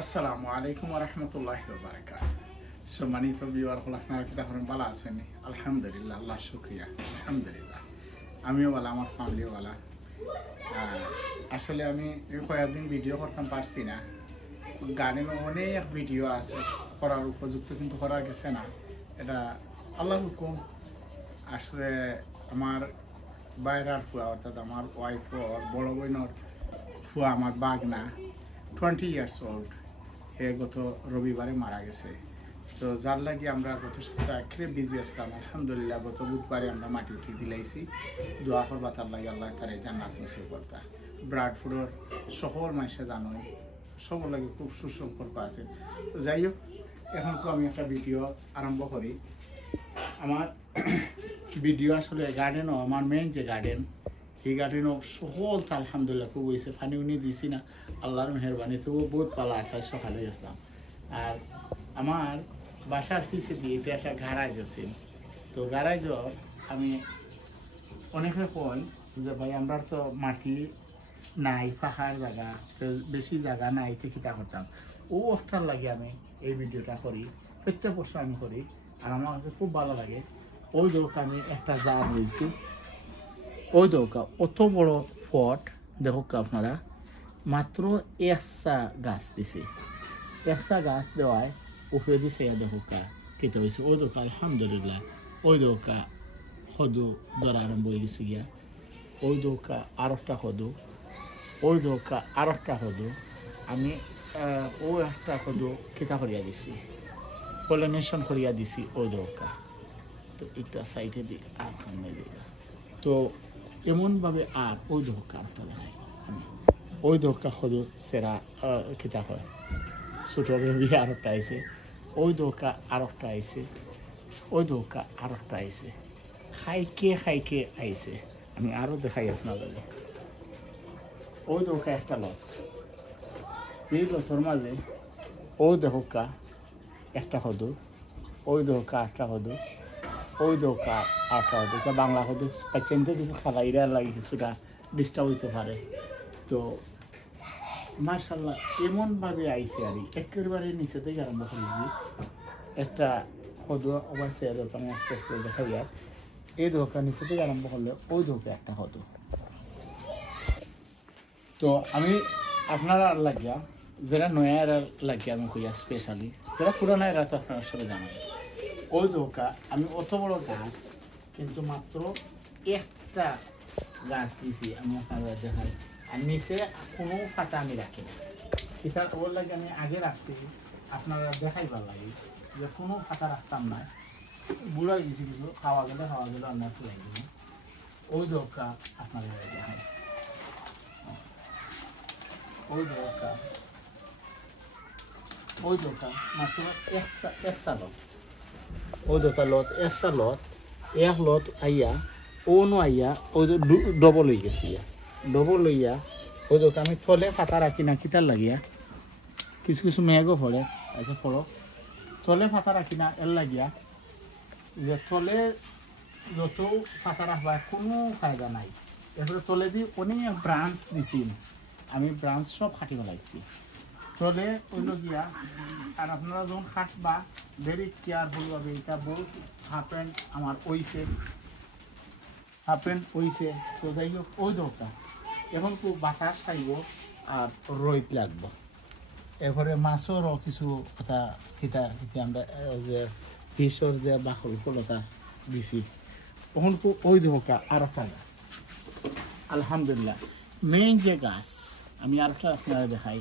আসসালামু আলাইকুম ওয়া রাহমাতুল্লাহি ওয়া বারাকাতুহু। সম্মানিত ভিউয়ার হল আপনারা কি দেখেন ভালো আছেন? আলহামদুলিল্লাহ, আল্লাহ শুকরিয়া। আলহামদুলিল্লাহ আমিও ভালো, আমার ফ্যামিলিও ভালো। আসলে আমি কয়েকদিন ভিডিও করতাম পারছি না, গানের অনেক ভিডিও আছে করার উপযুক্ত, কিন্তু করা গেছে না। এটা আল্লাহর হুকুম। আসলে আমার বাইরার ফুয়া, অর্থাৎ আমার ওয়াইফ ওর বড় বোনের ফুয়া, আমার বাগনা 20 ইয়ার্স ওল্ড, এ গত রবিবারে মারা গেছে। তো যার লাগে আমরা গত সপ্তাহে একেবারে বিজি আসলাম। আলহামদুলিল্লাহ গত বুধবারে আমরা মাটি উঠি দিলাইছি। দোয়া করবা তার লাগে আল্লাহ তারে জান্নাত নসিব করতা। ব্রাডফুডের সকল মানুষে জানোই, সবার লাগে খুব সুসম্পর্ক আছে। তো যাই হোক, এখন তো আমি একটা ভিডিও আরম্ভ করি। আমার ভিডিও আসলে গার্ডেনও, আমার মেইন যে গার্ডেন, এই গার্ডেনও সকল তো আলহামদুলিল্লাহ খুব হয়েছে। পানি উনি দিছি না, আল্লাহর মেহরবানিতেও বহুত পালা আছে। সকালে আসলাম। আর আমার বাসার পিছিয়ে দিয়ে এটা একটা গ্যারাজ আছে। তো গ্যারাজও আমি অনেকে কই যে ভাই আমরা তো মাটি নাই, ফাঁকার জায়গা, তো বেশি জায়গা নাই, তো কিতা করতাম। ও একটার লাগে আমি এই ভিডিওটা করি, প্রত্যেক বছর আমি করি। আর আমার কাছে খুব ভালো লাগে। ওই দৌকা আমি একটা জার রয়েছি, ওই দৌকা অত বড় ফট, দেখুক আপনারা, মাত্র একটা গাছ দিছে। একটা গাছ দেওয়ায় উপরে দিছে, দেখুকা কেটে হয়েছে। ওই দৌকা আলহামদুলিল্লাহ, ওই দৌকা সদু ধরা আরম্ভ হয়ে গেছে গিয়া। ওই দৌকা আর একটা সদু, ওই দৌকা আর একটা সদু। আমি ও একটা সদু কেটা করিয়া দিছি, পলিনেশন করিয়া দিছি ওই দৌকা। তো এটা সাইডে দিই আর সামনে দিই। তো এমনভাবে আর ওই দৌকা আরটা দেখাই আমি। ওই দৌকা সদু সেরা কেটা হয়, ছোটো বিয়ে আর একটা আইছে। ওই দৌকা আর একটা আইছে, ওই দৌকা আর একটা আইছে। খাইকে আইছে। আমি আরও দেখাই আপনাদের। ওই দৌকা একটা লত, এই লতর মাঝে ওই দৌকা একটা সদু, ওই দৌকা আটটা সদু, ওই দৌকা আটটা সদু। এটা বাংলা সদু চিনতে কিছু খালাইরা লাগে, কিছুটা ডিস্টার্ব হইতে পারে। তো মাশাআল্লাহ এমনভাবে আইছে আর একেবারে নিচে থেকে আরম্ভ করেছি। একটা সদু অবশ্যই দরকার, আমি আস্তে আস্তে দেখাই। আর এই দৌকা নিচে থেকে আরম্ভ করলে ওই দৌকা একটা সদু। তো আমি আপনারা আর লাগিয়া, যারা নয়া এরা লাগিয়া আমি কইয়া স্পেশালি, যারা পুরানা এরা তো আপনারা সবাই জানেন। ওই দৌকা আমি অত বড় গাছ, কিন্তু মাত্র একটা গাছ দিছি আমি আপনারা দেখাই। আর নিচে কোনো পাতা আমি রাখি না। এটা ওর লাগে আমি আগে রাখছি, আপনারা দেখাইবার লাগে যে কোনো পাতা রাখতাম না। বুড়া হয়ে গেছি কিছু, খাওয়া গেলে অন্য একটু লাগবে। ওই দৌকা আপনারা দেখাই। ওই দৌকা মাত্র একটা লত। ওই দৌকা লত একটা লত, এক লত আইয়া ওনো আইয়া ওই ডবল হয়ে গেছে। ডবল হইয়া ওই দৌকা আমি থলে ফাতা রাখি না, কিতার লাগিয়া কিছু কিছু মেঘও পড়ে। আচ্ছা পড়ো, থলে ফাতা রাখি না এর লাগিয়া যে থলে যত ফাতা রাখবা কোনো ফায়দা নাই। এরপরে তলে দিয়ে অনেক ব্রাঞ্চ দিছি, আমি ব্রাঞ্চ সব কাটি ফেলাইছি তলে ওইল গিয়া। আর আপনারা যখন কাটবা ভেরি কেয়ারফুলভাবে, এটা বহুত হাফেন আমার ওইছে, তো যাই হোক ওই দরকার। এখন খুব বাতাস খাইব আর রোদ লাগবো। এরপরে মাছেরও কিছু কথা খিতা আমরা যে ফিশর যে বাকল ফলতা দিছি। তখন ওই দরকার আর একটা গাছ আলহামদুলিল্লাহ। মেইন যে গাছ আমি আরেকটা আপনারা দেখাই,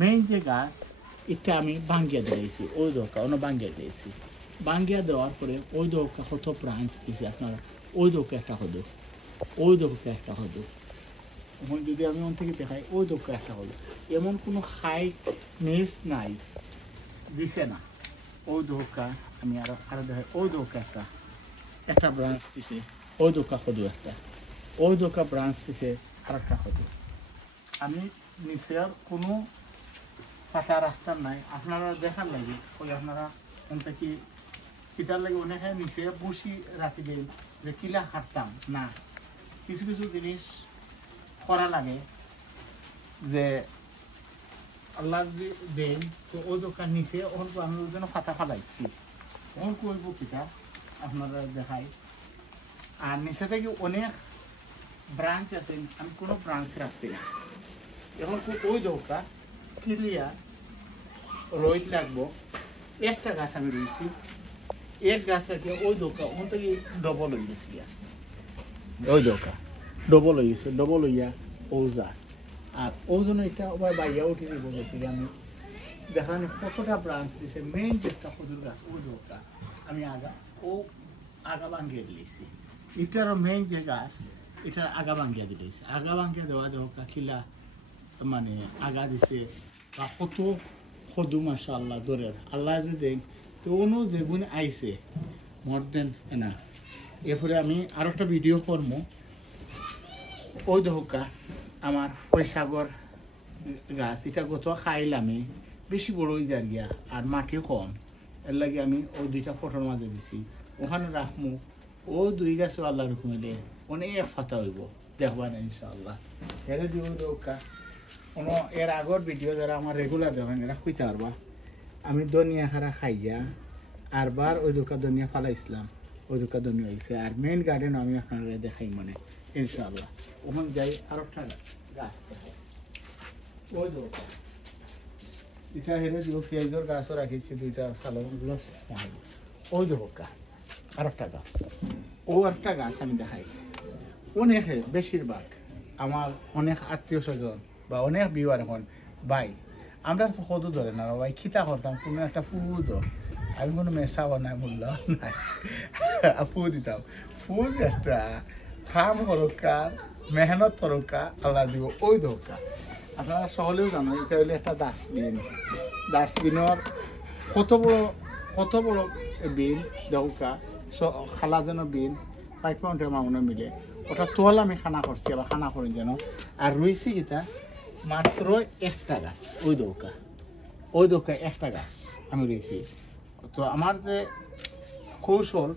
মেইন যে গাছ এটা আমি ভাঙ্গিয়া দিয়েছি। ওই দরকার অন্য ভাঙ্গিয়া দিয়েছি। ভাঙ্গিয়া দেওয়ার পরে ওই দরকার কত ব্রাঞ্চ দিয়েছি আপনারা। ওই দরকার একটা হদু, ওই দরকার একটা হদু। এখন যদি আমি ওন থেকে দেখাই, ওই দরকার একটা হদু। এমন কোনো খাই মিস নাই দিছে না। ওই দরকার আমি আরো দেখাই। ওই দরকার একটা ব্রাঞ্চ দিছে, ওই দরকার হদু একটা, ওই দরকার ব্রাঞ্চ দিছে আর একটা হদু। আমি নিচের কোনো পাতা রাস্তার নাই, আপনারা দেখার লাগে। ওই আপনারা ওনটা কি পিতার লাগে অনেকে নিচে বসি রাখি দেন যে কিলা হাঁটতাম না। কিছু কিছু জিনিস করা লাগে যে আল্লাহ দেন তো ওই দোকান নিচে অল্প আমি ওই জন্য পাতা ফালাইছি অল্প অল্প পিঠা আপনারা দেখাই আর নিচে থেকে অনেক ব্রাঞ্চ আছে আমি কোনো ব্রাঞ্চ রাখছি না এখন ওই দোকান ক্লিয়ার রোদ লাগবো একটা গাছ আমি রয়েছি এক গাছ রাখি ওই দোকান ওখান থেকে ডবল হয়ে গেছি ওই দোকান ডবল হয়ে গেছে ডবল হইয়া ওজা আর ওই জন্য এটা আবার বাইয়া উঠে দিব দেখি আমি দেখানো কতটা ব্রাঞ্চ দিছে মেইন যেটা খজুর গাছ ওই দোকান আমি আগা ভাঙ্গিয়ে দিয়েছি এটারও মেইন যে গাছ এটা আগা ভাঙ্গিয়া দিয়েছি আগা ভাঙ্গিয়া দেওয়া দোকা খিলা মানে আগা দিছে বা কত সদু মাসা আল্লাহ দরের আল্লাহ যদি তো অনু যেগুন আইছে মর দেন না এরপরে আমি আরো একটা ভিডিও করবো ওই দোকা আমার পয়সাগর গাছ এটা গত খাইলামই বেশি বড় হয়ে যার গিয়া আর মাটিও কম এর লাগে আমি ওই দুইটা ফটোর মাঝে দিছি ওখানে রাখমু ও দুই গাছও আল্লাহ রকমিলে অনেক ফাতা হইব দেখবা না ইনশাআল্লাহ হেরে দিব দোকা কোনো এর আগর ভিডিও যারা আমার রেগুলার দেখেন এরা খুঁজতে পারবা আমি ধনিয়া খারা খাইয়া আর বার ওই দোকা ধনিয়া ফালাইছিলাম ওই দোকা ধনিয়া হয়েছে আর মেইন গার্ডেন আমি আপনারা দেখাই মানে ইনশাআল্লাহ ওখানে যাই আর একটা গাছ দেখাই ওই দোকা এটা হেরে দিব পেঁয়াজের গাছও রাখিছি দুইটা সালগুলো ওই দোকা আর একটা গাছ ও একটা গাছ আমি দেখাই অনেকে বেশিরভাগ আমার অনেক আত্মীয় স্বজন বা অনেক বিওয়ার এখন ভাই আমরা তো কদু ধরে না ভাই খিতা করতাম কোনো একটা ফুদ আমি কোনো মেশা বানাই মূল্য নাই ফু দিতাম ফুজ একটা খাম করকা মেহনত করকা আল্লাহ দিব ওই দোকা আপনারা সকলেও জানো এটা হলো একটা ডাস্টবিনের কত বড় বিন দৌকা খালা যেন বিন 5 পাউন্ডের মামুনে মিলে ওটা তোল আমি খানা করছি আবার খানা করি যেন আর রুইছি গীতা মাত্র একটা গাছ ওই দৌকা একটা গাছ আমি রয়েছি তো আমার যে কৌশল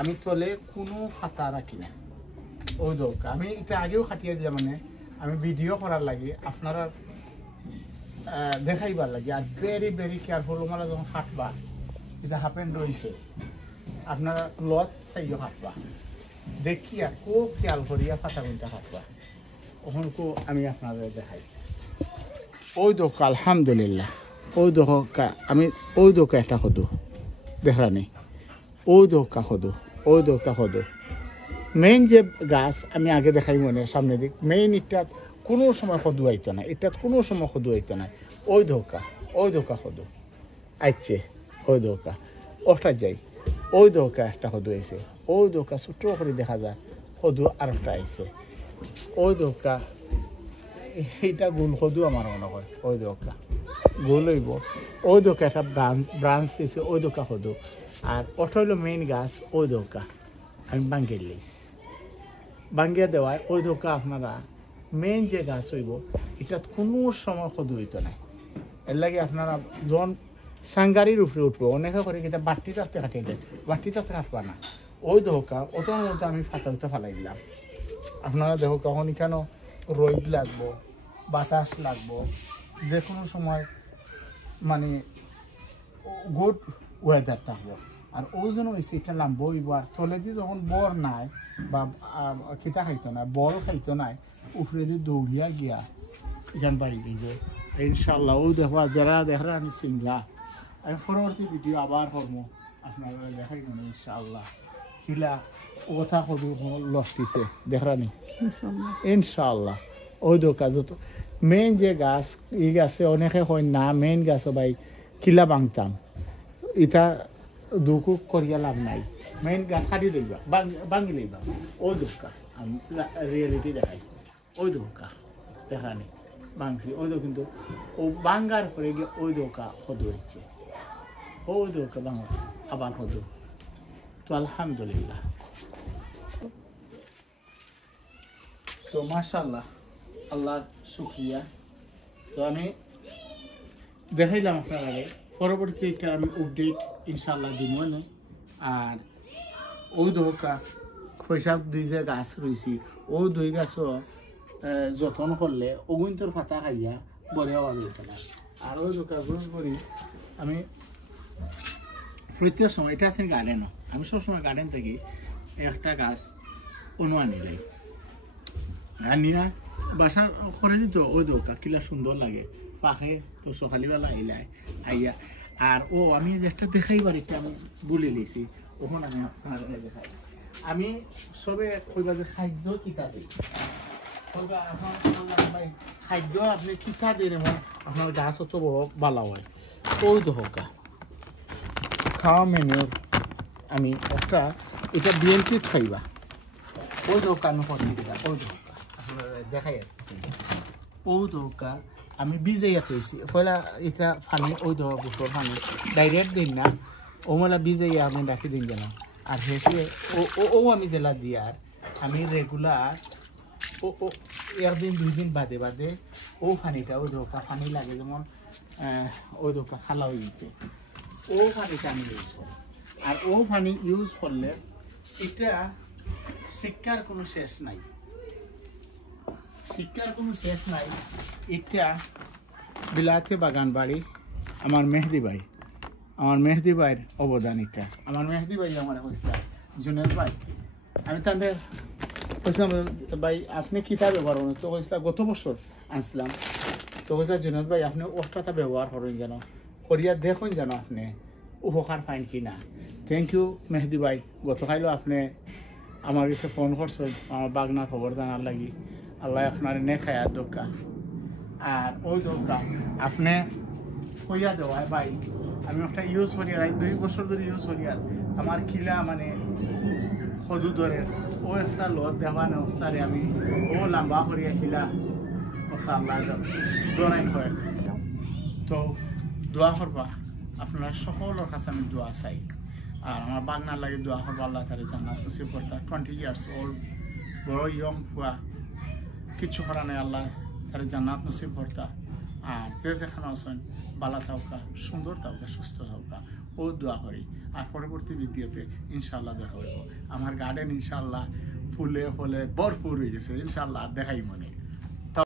আমি তোলে কোনো ফাতা রাখি না ওই দৌকা আমি এটা আগেও খাটিয়ে দিয়া মানে আমি ভিডিও করার লাগে আপনারা দেখাইবার লাগে আর ভেরি ভেরি কেয়ারফুল মানে যখন হাঁটবা এটা হাফেন রয়েছে আপনারা লত চাইও হাঁটবা দেখিয়া খুব খেয়াল করিয়া ফাতা গুনটা হাঁটবা ওখান আমি আপনাদের দেখাই ওই দোকা আলহামদুলিল্লাহ ওই দোকা আমি ওই দোকা একটা সদু দেখানি ওই দোকা সদু মেইন যে গাছ আমি আগে দেখাই মনে সামনে দিক মেইন ইটাত কোনো সময় সদু আইতো না এটাত কোনো সময় সদু আইতো না ওই দোকা সদু আইছে ওই দোকা ওটা যাই ওই দোকা একটা সদু আইছে ওই দোকা ছোট করে দেখা যায় সদু আর একটা আইছে ওই দোকা এইটা গোল সদু আমার মনে হয় ওই দোকা গোল হইব ওই দোকা একটা ব্রাঞ্চ দিছে ওই দোকা সদু আর ওটা হইল মেইন গাছ ওই দোকা আমি বাঙ্গিয়ে দিয়েছি বাঙ্গিয়া দেওয়ায় ওই দোকা আপনারা মেইন যে গাছ হইব এটা কোনো সময় সদু হইতো না এর লাগে আপনারা যখন সাংগারির উপরে উঠবো অনেকে করে কিন্তু বাটি তাতে কাটিয়ে দেয় বাটি তাতে কাটবা না ওই দোকা ওটার মধ্যে আমি ফাতা ফালাই দিলাম আপনারা দেখো কখন কেন রোদ লাগবো বাতাস লাগবো যে কোনো সময় মানে গুড ওয়েদার থাকবো আর ওই জন্য হয়েছে এটা নামবো এবার তলে দিয়ে যখন বর নাই বা খিতা খাইতো না বল খাইতো নাই উপরে দিয়ে দৌড়িয়া গিয়া এখান বাড়ি দিব ইনশাল্লাহ ও দেখবা যারা দেখা আমি চিনলা আমি পরবর্তী ভিডিও আবার করবো আপনারা দেখাই মানে ইনশাআল্লাহ কিলা কথা কদু লস্তিছে দেখানি ইনশাআল্লাহ ওই দোকা যত মেইন যে গাছ ই গাছে অনেকে হয় না মেইন গাছও ভাই কিলা বাংতাম এটা দুঃখ করিয়া লাভ নাই মেইন গাছ কাটি লইবা ভাঙি লইবা ওই দোকা আমি রিয়েলিটি দেখাই ওই দোকা দেখানি ভাঙছি ওই দো কিন্তু ও ভাঙ্গার পরে গিয়ে ওই দোকা সদু হচ্ছে ওই দোকা ভাঙা আবার সদু তো আলহামদুলিল্লাহ তো মাশাআল্লাহ আল্লাহর শুকরিয়া তো আমি দেখাইলাম আপনার আগে পরবর্তীতে আমি আপডেট ইনশাআল্লাহ দিব না আর ওই দোকা পয়সা দুই যে গাছ রয়েছি ও দুই গাছও যত্ন করলে অগুন্তর পাতা খাইয়া বড় আওয়াজ হইতে না আর ওই কাগজ করি আমি প্রত্যেক সময় এটা আছে গার্ডেনও আমি সবসময় গার্ডেন থেকে একটা গাছ অনুয়ানি লাই আনিয়া বাসার করে দিত ওই দোকা কিলা সুন্দর লাগে পাখে তো সকালবেলা আইলায় আইয়া আর ও আমি যেটা দেখাইবার এটা আমি বলে লিছি ওখান আমি আপনার দেখাই আমি সবে কইবা যে খাদ্য কিতা দিই খাদ্য আপনি কিতা দিন এমন আপনার গাছ অত বড় বালা হয় ওই দোকা খাওয়া মেনুর আমি একটা এটা বিএনপি খাইবা ওই দোকান করছি ওই দোকা আপনার দেখাই ও দোকা আমি বিজাইয়া তৈছি পয়লা এটা পানি ওই দোকা বুটোর পানি ডাইরেক্ট দিন না ও মেলা বিজাইয়া আমি ডাকি দিন যেন আর হেসে ও আমি জেলা দিয়ার আমি রেগুলার ও একদিন 2 দিন বাদে বাদে ও পানিটা ওই দোকা পানি লাগে যেমন ওই দোকা খালা হয়ে গেছে ও পানিটা আমি ইউজ করি আর ও পানি ইউজ করলে এটা শিক্ষার কোনো শেষ নাই শিক্ষার কোনো শেষ নাই এটা বিলাতে বাগান বাড়ি আমার মেহেদি ভাইয়ের অবদান এটা আমার মেহেদি ভাই আমার হয়েছিল জুনেদ ভাই আমি তাদের বলছিলাম ভাই আপনি কিতা ব্যবহার করেন তো হয়েছিল গত বছর আনছিলাম তো হয়েছিল জুনেদ ভাই আপনি ওটা ব্যবহার করেন যেন করিয়া দেখুন যেন আপনি উপকার পাইন কি না থ্যাংক ইউ মেহেদি ভাই গতকালও আপনি আমার কাছে ফোন করছেন আমার বাগনার খবর জানার লাগি আল্লাহ আপনার নে খায়ার দোকা আর ওই দোকা আপনি কইয়া দেওয়া ভাই আমি একটা ইউজ করি আর 2 বছর ধরে ইউজ করি আর আমার কিলা মানে হদুদরের ও একটা লত দেওয়া না সারে আমি ও লম্বা করিয়া খিলা ও সাল্লাহ দৌড়াই হয় তো দোয়া করবা আপনারা সকলের কাছে আমি দোয়া চাই আর আমার বাগনার লাগে দোয়া করবা আল্লাহ তারে জান্নাত নসিব করতা 20 ইয়ার্স ওল্ড বড় ইয়ং হওয়া কিছু করা নাই আল্লাহ তারে জান্নাত নসিব করতা আর যে যেখানে আছেন বালা থাকা সুন্দর থাকা সুস্থ থাকা ও দোয়া করি আর পরবর্তী ভিডিওতে ইনশাআল্লাহ দেখা হইব আমার গার্ডেন ইনশাআল্লাহ ফুলে ফলে ভরপুর হয়ে গেছে ইনশাআল্লাহ দেখাই মনে